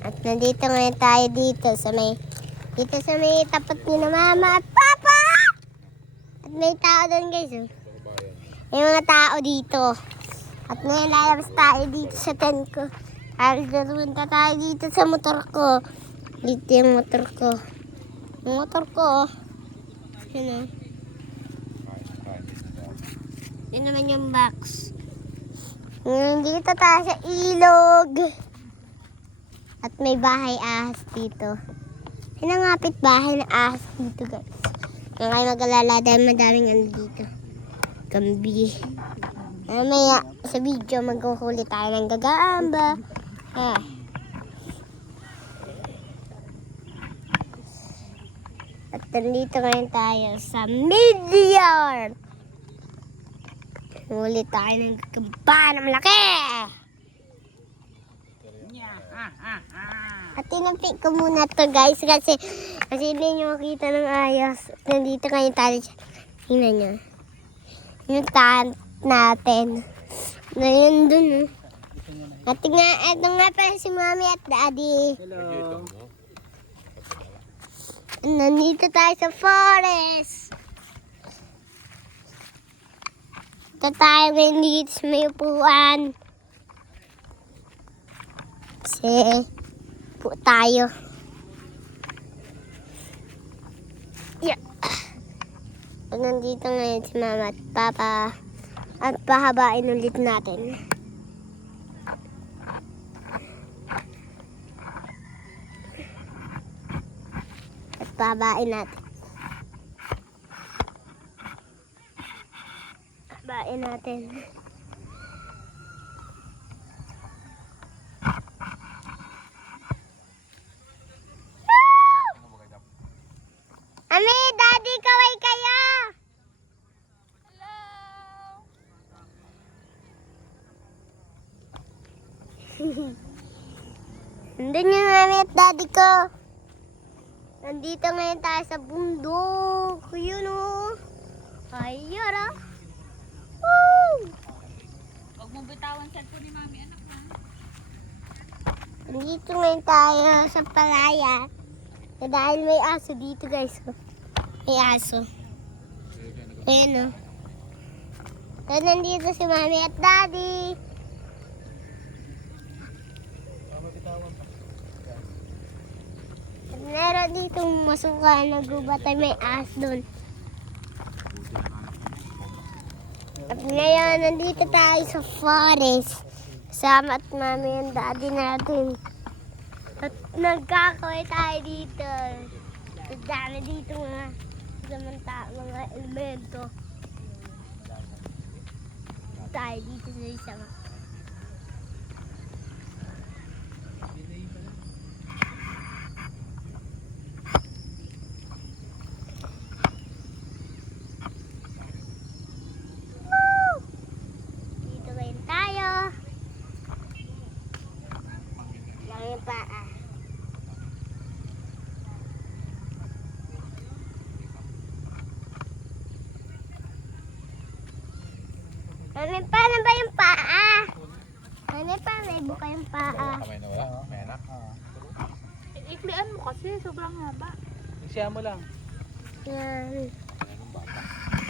At nandito ngayon tayo dito sa may tapat ni na mama at papa. At may tao doon guys. Oh. May mga tao dito. At ngayon lalabas tayo dito sa tent ko. Punta tayo dito sa motor ko. Dito yung motor ko. Yung motor ko. Yun o. Yun naman yung box. Ngayon dito tayo sa ilog. At may bahay ahas dito. Pinangapit bahay na ahas dito guys. Kung kayo mag-alala dahil madaming ano dito. Gambi. Mamaya sa video maghuhuli tayo ng gagamba. At nandito ngayon tayo sa Midyar. Huli tayo ng gagamba na malaki. At tinampik ko muna to guys kasi hindi nyo makita ng ayos. Nandito ngayon tayo. Tingnan nyo. Yung tent natin. Ngayon dun. At ito nga pala si mami at daddy. Hello. Nandito tayo sa forest. Ito tayo ngayon dito sa may upuan. Kasi po tayo. Yeah. At nandito ngayon si mama at papa. At pahabain ulit natin. At pahabain natin. Pahabain natin. Ami, daddy, kaway kayo! Nandun yung mami at daddy ko. Nandito ngayon tayo sa bundok. Yun o. Ayun o. Woo! Huwag mong bitawan sa po ni mami, anak ha. Nandito ngayon tayo sa palaya. Dahil may aso dito guys. May aso. Ayan o. So, nandito si mami at daddy. At meron ditong masuka na gubat ay may aso doon. At ngayon, nandito tayo sa forest. Kasama at mami and daddy natin. At nagkakaway tayo dito. At dami dito mga elemento. Tayo dito sa isang. Dito ngayon tayo. Lang yung paa. Mami, paano ba yung paa? Mami, paano may buka yung paa? Kamay na wala, no? May anak. Iklian mo kasi, sobrang haba. Siya mo lang. Yan.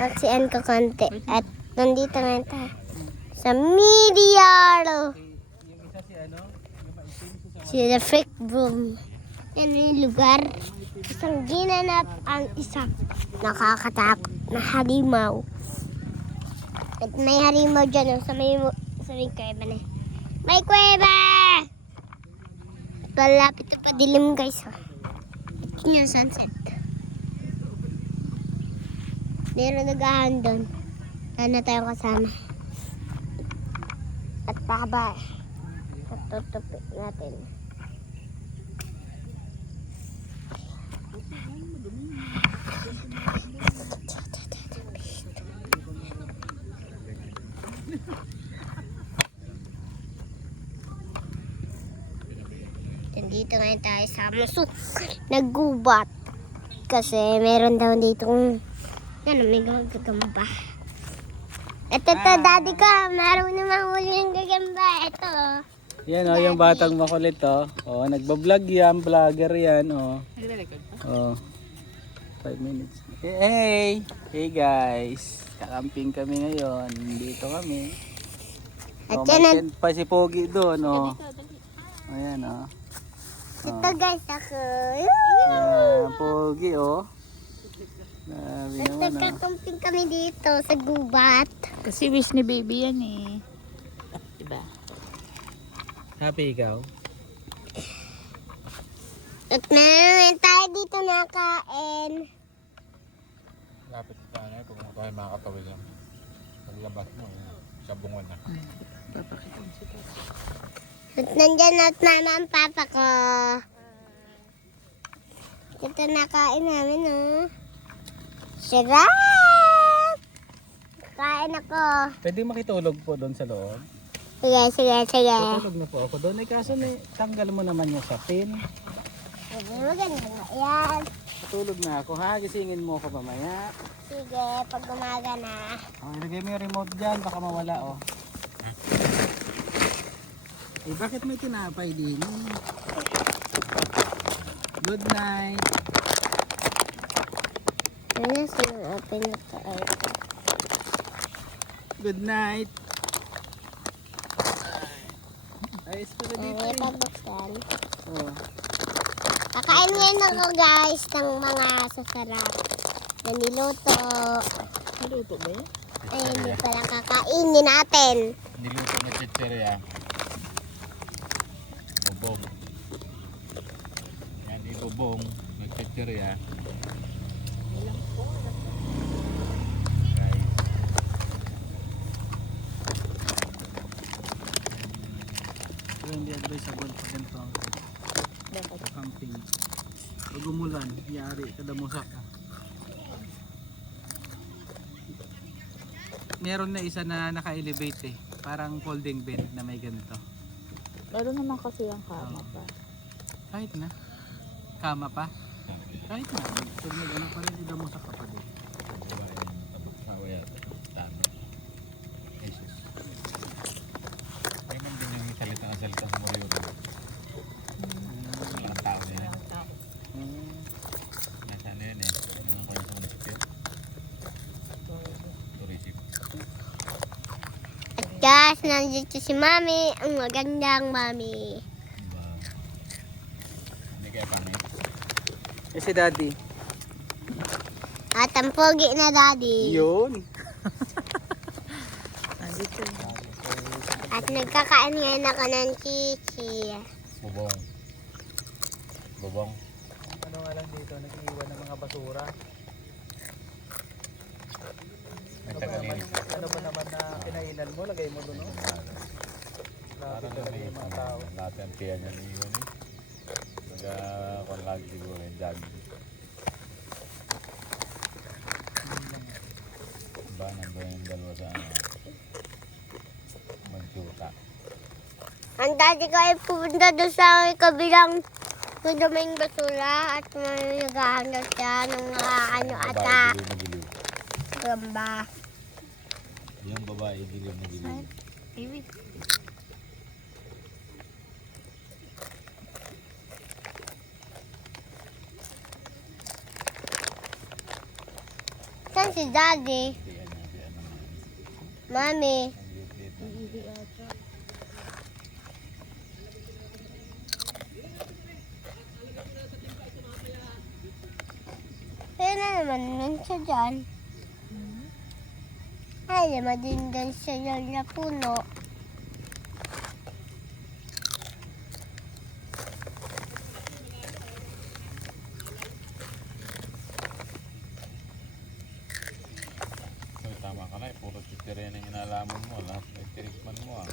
At si Ann ko konti. At nandito ngayon tayo sa Midyar. Yung isa si ano? Yung maitim Si The Freak Room. Yan yung lugar. Isang ginanap ang isang nakakatakot na halimaw. At may halimaw dyan sa may kuweba na. May kuweba! At malapit na padilim guys. At yun yung sunset. Meron nagahan doon. Ano tayo kasama. At pahaba. At tutupit natin. Dito ngayon tayo sa muso. Naggubat. Kasi meron daw dito ano, may gagamba. Ito, daddy ka. Meron namang huli ng gagamba. Ito. Yan o, yung batang makulit o. O, nagbablog yan, vlogger yan o. Nagre-record pa? O. 5 minutes. Hey! Hey guys! Kakamping kami ngayon. Dito kami. At O, yan may tent pa si Pogi doon o. Dito, dali. Ayan o. ito guys ako. Ayan, Pogi o. Grabe naman o. Nagkakamping kami dito sa gubat. Kasi wish ni baby yan eh. Diba? Happy ikaw? At meron tayo dito nakain. Lapit sa kanya kung tayo makakatawid lang. Paglabas mo, sa bungon na. At nandyan at mama ang papa ko. Ito nakain namin oh. Sarap! Kain ako. Pwede makitulog po doon sa loob. Sige, sige, sige. Tutulog na po ako doon. Eh, kaso tanggal mo naman yung sapin. Maganda na yan. Tutulog na ako ha. Gisingin mo ako mamaya. Sige, pag umaga na. Oh, ilagay mo yung remote dyan. Baka mawala oh. Eh, bakit may tinapay din? Good night. Ano sino open ito? Good night. Ayos pala dito Ay, eh. pagbuksan. Oh. Kakain ngayon ako guys ng mga sasarap na niluto. Naluto ba yan? Ay, hindi pala kakainin natin. Niluto na chicheria. Bobong. Yan, ibobong. Nagchicheria. Guys. Pero hindi advisable pag ganito ang camping. Pag umulan, yari kada musak ka. Meron na isa na naka-elevate eh. Parang folding bed na may ganito. Meron naman kasi yung kama pa. Kahit na. Kama pa. Kahit na. Pag may ano pa rin, kada musak ka pa din. Sawa yata. Tama. Jesus. Ay man din yung salita sa Mario. Walang tao na yan. Nasa ano yun eh. Yung kanya sa munisipyo. Tourism. At guys, nandito si Mami, ang magandang Mami. Diba? Hindi kaya kami. Eh si Daddy. At ang pogi na daddy. Yun. Nandito. At nagkakain ngayon ako ng chichi. Bobong. Bobong. Ano nga lang dito, nag-iwan ng mga basura. May tagalinis. Ano ba naman na kinainan mo, lagay mo doon, no? Parang Lapit talaga may yung mga tao. lahat ng tiyan niya ni Iwan eh. Kung lagi siguro yung jogging. Ba, nandun yung dalawa sa ano, magsuka. Ang daddy ko ay pupunta doon sa kabilang madaming basura at may naghahanap siya ng mga ano ata. Babae, giliw na giliw. Gamba. Yung babae, giliw na giliw. Baby. Saan si daddy? Si ano, Mami. ang dito. Kaya na naman nun siya dyan. Ay, naman din dyan siya dyan na puno. Ay, tama ka na eh. Puro chicheria na yung inalaman mo. Lahat may tinikman mo ah.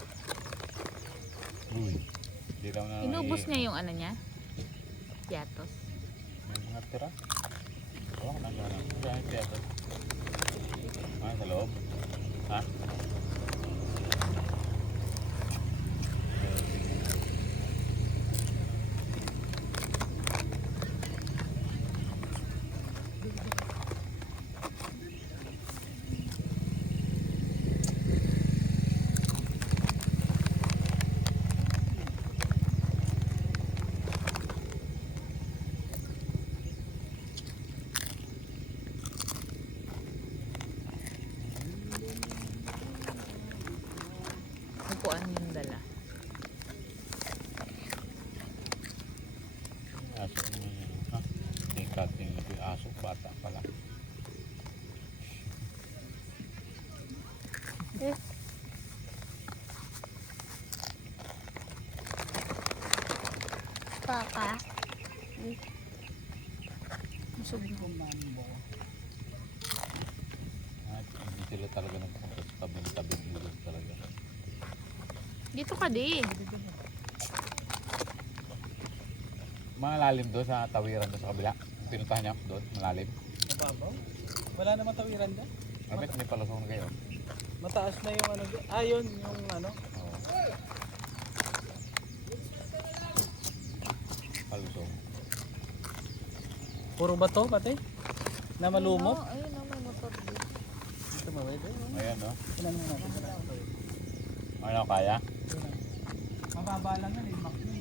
Uy. Hindi lang na Inubos niya yung ano niya? Yatos. May mga tira. Oo, nagana. Kaya yung tiyata. Ah, sa loob. Ha? bata pala. Papa. Busog na. Hindi sila talaga nagpunta sa tabi-tabi dito talaga. Dito ka di. Malalim doon sa tawiran doon sa kabila. Pinuntahan niya doon, malalim. Mababaw? Wala naman tawiran dyan. Abet, may palusong na kayo. Mataas na yung ano dyan. Ah, yun, yung ano. Oo. Palusong. Puro bato pati. Na malumot. Ayun na, may motor dito. Ito mawede. Ayan, no? Ilan mo natin. Ano, kaya? Mababa lang yan, eh. Mak yun.